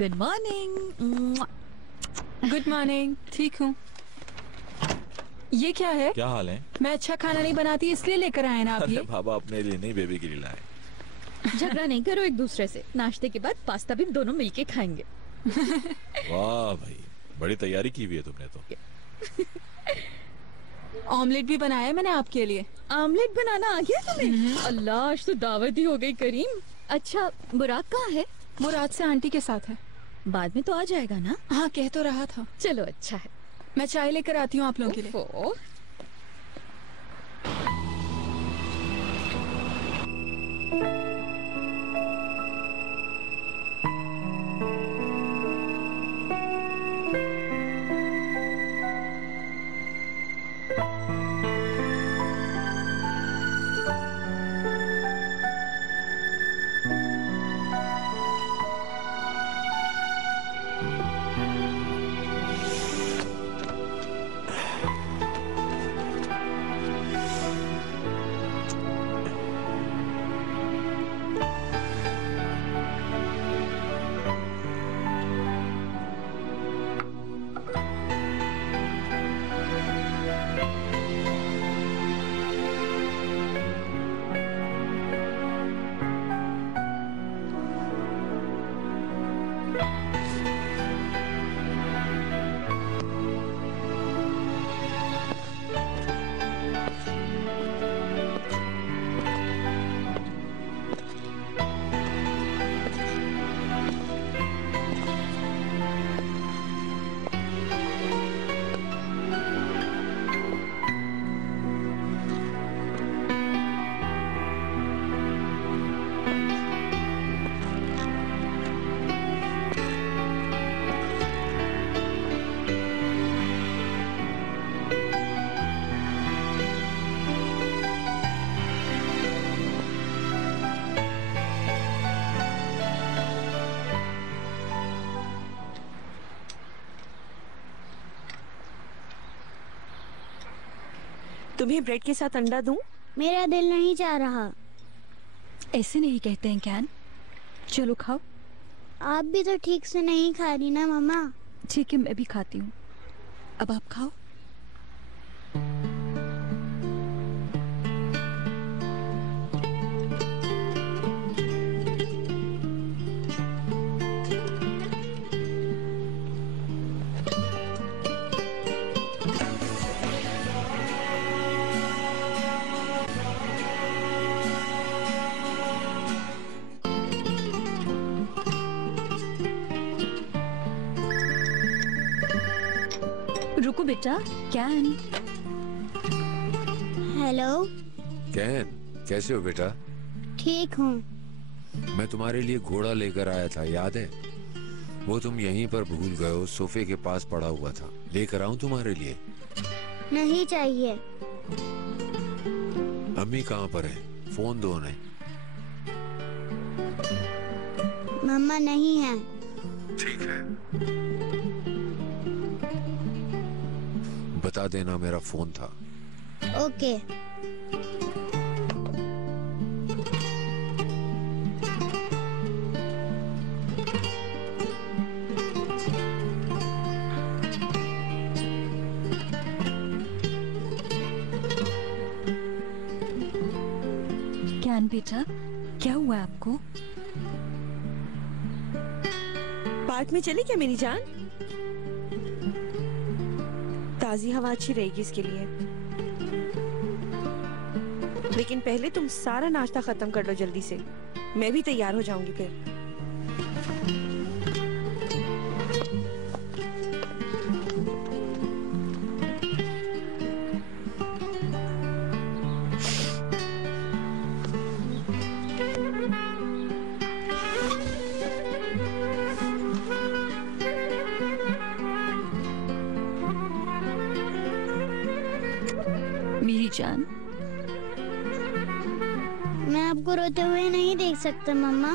Good morning. Good morning. ठीक हूँ। ये क्या है? क्या हाल है? मैं अच्छा खाना नहीं बनाती इसलिए लेकर आए ना आप ये। बाबा अपने लिए नहीं, बेबी के लिए लाए। झगड़ा नहीं करो एक दूसरे से। नाश्ते के बाद पास्ता भी दोनों मिलके खाएंगे। वाह भाई, बड़ी तैयारी की हुई है तुमने तो। ऑमलेट भी बनाया है मैंने आपके लिए। आमलेट बनाना आ गया तुम्हें? अल्लाह, आज तो दावत ही हो गई करीम। अच्छा, बुराक कहाँ है? वो रात से आंटी के साथ है। बाद में तो आ जाएगा ना? हाँ, कह तो रहा था। चलो अच्छा है। मैं चाय लेकर आती हूँ आप लोगों के लिए। ओफो। तुम्हें ब्रेड के साथ अंडा दूं? मेरा दिल नहीं चाह रहा। ऐसे नहीं कहते हैं कैन। चलो खाओ। आप भी तो ठीक से नहीं खा रही ना मम्मा। ठीक है, मैं भी खाती हूँ। अब आप खाओ। रुको बेटा। कैन। हेलो। कैन, कैसे हो बेटा? ठीक हूँ। मैं तुम्हारे लिए घोड़ा लेकर आया था, याद है? वो तुम यहीं पर भूल गए हो, सोफे के पास पड़ा हुआ था। लेकर आऊं तुम्हारे लिए? नहीं चाहिए। अम्मी कहाँ पर है? फोन दो उन्हें। मम्मा नहीं है। ठीक है, बता देना मेरा फोन था। ओके। कैन बेटा, क्या हुआ आपको? पार्क में चले क्या मेरी जान? ताजी हवा अच्छी रहेगी इसके लिए। लेकिन पहले तुम सारा नाश्ता खत्म कर लो जल्दी से। मैं भी तैयार हो जाऊंगी फिर। मेरी जान, मैं आपको रोते हुए नहीं देख सकता मम्मा।